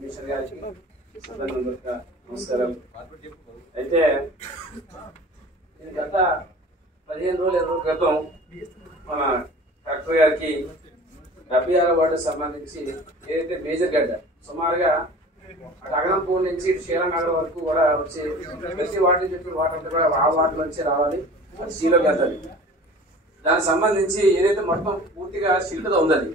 Commissioner గారికి నమస్కారం. అయితే నేను గత 15 రోజులు 20 రోజుల క్రితం మన కలెక్టర్ గారికి 76వ వార్డుకు సంబంధించి ఏదైతే మేజర్ గడ్డ సుమారుగా అగనంపూర్ నుంచి శ్రీలంగనగర్ వరకు కూడా వచ్చి ప్రతి వార్డు చెప్పిన వాటర్ అంతా కూడా ఆ వార్డు నుంచి రావాలి, అది సీలో గడ్డది. దానికి సంబంధించి ఏదైతే మొత్తం పూర్తిగా సిల్ట్గా ఉందని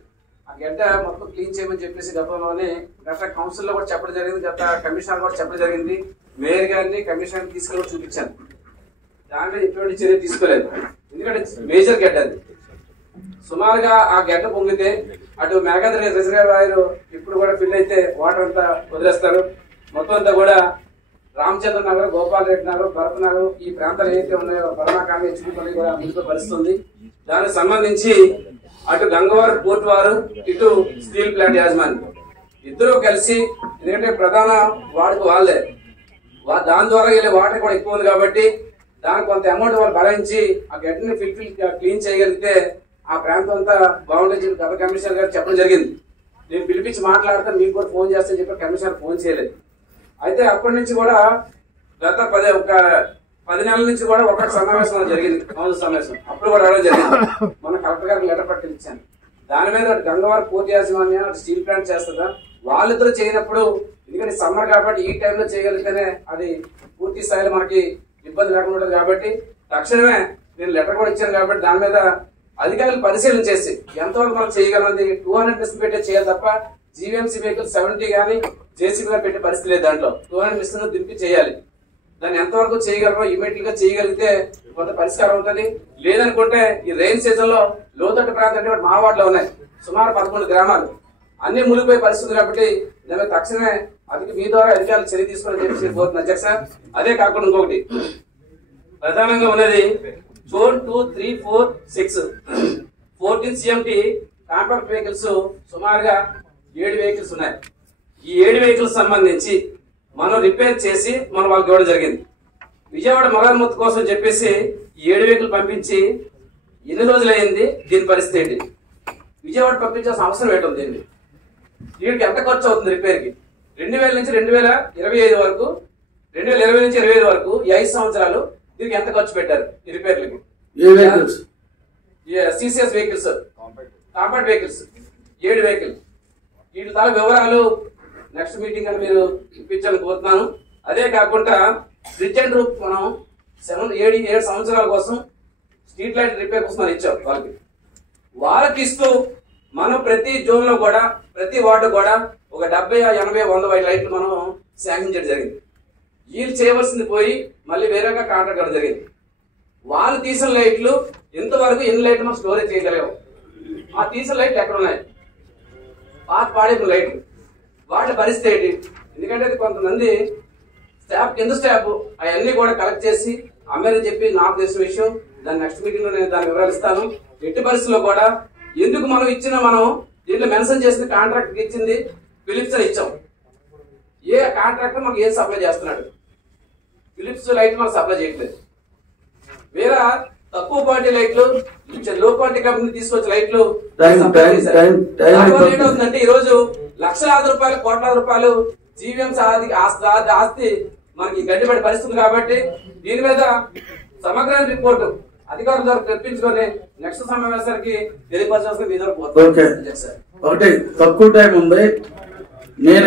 ఆ గడ్డ మొత్తం క్లీన్ చేయమని చెప్పేసి గతంలోనే గత కౌన్సిల్లో కూడా చెప్పడం జరిగింది, గత కమిషనర్ కూడా చెప్పడం జరిగింది. మేయర్ గారిని కమిషనర్ తీసుకెళ్ళి చూపించాను. దాంట్లో ఎటువంటి చర్య తీసుకోలేదు. ఎందుకంటే మేజర్ గడ్డ అది. సుమారుగా ఆ గడ్డ పొంగితే అటు మేఘాద్రి రిజర్వాయర్ ఇప్పుడు కూడా ఫిల్ అయితే వాటర్ అంతా వదిలేస్తారు. మొత్తం అంతా కూడా రామచంద్ర నగర్, గోపాల్ రెడ్డి నగర్, భరత్ నగర్ ఈ ప్రాంతాలు ఏవైతే ఉన్నాయో కరోనా కానీ హెచ్చుకుని కూడా ముందుకు పరిస్థితుంది. దానికి సంబంధించి అటు గంగవరం పోర్టు వారు, ఇటు స్టీల్ ప్లాంట్ యాజమాన్యం ఇద్దరు కలిసి, ఎందుకంటే ప్రధాన వాడుకు వాళ్ళే, దాని ద్వారా వెళ్ళే వాటర్ కూడా ఎక్కువ ఉంది కాబట్టి దానికి కొంత అమౌంట్ వాళ్ళు భరించి ఆ గడ్డని క్లీన్ చేయగలిగితే ఆ ప్రాంతం అంతా బాగుంటుంది. గత కమిషనర్ గారు చెప్పడం జరిగింది. నేను పిలిపించి మాట్లాడితే మీకు కూడా ఫోన్ చేస్తాను చెప్పి కమిషనర్ ఫోన్ చేయలేదు. అయితే అప్పటి నుంచి కూడా గత 10 నెలల నుంచి కూడా ఒక సమావేశం జరిగింది, కౌన్సిల్ సమావేశం. అప్పుడు కూడా రావడం జరిగింది. మన కలెక్టర్ గారికి లెటర్ పట్టి ఇచ్చాను. దాని మీద గంగవరం పోర్టు యాజమాన్యం స్టీల్ ప్లాంట్ చేస్తుందా, వాళ్ళిద్దరు చేయనప్పుడు, ఎందుకంటే సమ్మర్ కాబట్టి ఈ టైంలో చేయగలిగితేనే అది పూర్తి స్థాయిలో మనకి ఇబ్బంది లేకుండా ఉంటుంది కాబట్టి తక్షణమే నేను లెటర్ కూడా ఇచ్చాను. కాబట్టి దాని మీద అధికారులు పరిశీలన చేసి ఎంతవరకు మనం చేయగలది 200 మిషన్ పెట్టే చేయాలి తప్ప జీవీఎంసీ వెహికల్ 70 కానీ జేసీబీ గారు పెట్టే పరిస్థితి లేదు. దాంట్లో 200 మిషన్ దింపి చేయాలి. దాన్ని ఎంతవరకు చేయగలమో ఇమీడియట్ గా చేయగలిగితే కొంత పరిష్కారం అవుతుంది. లేదనుకుంటే ఈ రెయిన్ సీజన్ లో లోతట్టు ప్రాంతం మా వార్డులో ఉన్నాయి సుమారు 11 గ్రామాలు అన్ని మునిగిపోయే పరిస్థితి కాబట్టి దాని తక్షణమే మీ ద్వారా అధికారులు చర్య తీసుకుని చెప్పి కోరుతున్నా అధ్యక్ష. అదే కాకుండా ఇంకొకటి ప్రధానంగా ఉన్నది జోన్ 2, 3, 4, 6 14 CMT కాంట్రాక్ట్ వెహికల్స్ సుమారుగా 7 వెహికల్స్ ఉన్నాయి. ఈ 7 వెహికల్స్ సంబంధించి మనం రిపేర్ చేసి మనం వాళ్ళకి ఇవ్వడం జరిగింది. విజయవాడ మరమ్మతు కోసం చెప్పేసి ఈ 7 వెహికల్ పంపించి ఎన్ని రోజులు అయింది, దీని పరిస్థితి ఏంటి? విజయవాడ పంపించాల్సిన అవసరం ఏంటి? దీన్ని వీటికి ఎంత ఖర్చు అవుతుంది రిపేర్కి? 2000 నుంచి 2025 వరకు, 2020 నుంచి 2025 వరకు ఈ 5 సంవత్సరాలు దీనికి ఎంత ఖర్చు పెట్టారు ఈ రిపేర్లకి? CCS vehicles, compact vehicles 7 vehicle. వీటి తాలూ వివరాలు నెక్స్ట్ మీటింగ్ అని మీరు ఇప్పించాలని కోరుతున్నాను. అదే కాకుండా బ్రిడ్జ్ అండ్ రూఫ్ మనం 7 సంవత్సరాల కోసం స్ట్రీట్ లైట్ రిపేర్ కోసం మనం ఇచ్చాం వాళ్ళకి ఇస్తూ మనం ప్రతి జోన్ లో కూడా ప్రతి వార్డు కూడా ఒక 70, 80, 100 లైట్లు మనం శాంక్షన్ చేయడం జరిగింది. వీళ్ళు చేయవలసింది పోయి మళ్ళీ వేరేగా కాంట్రాక్ట్ చేయడం జరిగింది. వాళ్ళు తీసిన లైట్లు ఇంతవరకు ఎన్ని లైట్లు మనం స్టోరేజ్ చేయగలేము? ఆ తీసిన లైట్లు ఎక్కడ ఉన్నాయి? పాత పాడైన లైట్లు వాటి పరిస్థితి ఏంటి? ఎందుకంటే కొంతమంది స్టాఫ్ కింద స్టాఫ్ అవన్నీ కూడా కలెక్ట్ చేసి అమ్మారని చెప్పి నాకు తెలిసిన విషయం. దాని నెక్స్ట్ మీటింగ్ లో నేను దాని వివరాలు ఇస్తాను. ఎట్టి పరిస్థితుల్లో కూడా ఎందుకు మనం దీంట్లో మెన్షన్ చేసిన కాంట్రాక్ట్ ఇచ్చింది ఫిలిప్స్ అని ఇచ్చాం. ఏ కాంట్రాక్టర్ మనకు ఏం సప్లై చేస్తున్నాడు? ఫిలిప్స్ లైట్ మనం సప్లై చేయట్లేదు. వేరే తక్కువ క్వాలిటీ లైట్లు, లో క్వాలిటీ కంపెనీ తీసుకొచ్చే లైట్లు ఏంటవుతుందంటే ఈ రోజు లక్షలాది రూపాయలు, కోట్లాది రూపాయలు జీవీఎంసీ ఆస్తి మనకి గడ్డిపడే పరిస్థితి. కాబట్టి దీని మీద సమగ్ర రిపోర్టు అధికారుల ద్వారా తెప్పించుకొని నెక్స్ట్ సమావేశానికి తెలియపరచాల్సిన మీ ద్వారా తక్కువ టైం ఉంది. నేను